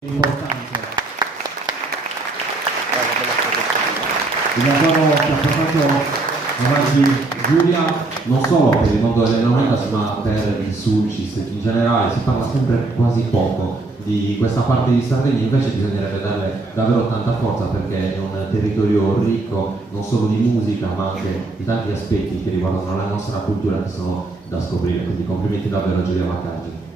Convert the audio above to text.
Importante. Il lavoro che ha portato avanti Giulia non solo per il mondo delle novelas ma per il Sulcis in generale. Si parla sempre quasi poco di questa parte di Sardegna, invece bisognerebbe darle davvero tanta forza perché è un territorio ricco non solo di musica ma anche di tanti aspetti che riguardano la nostra cultura che sono da scoprire, quindi complimenti davvero a Giulia Vaccaggi.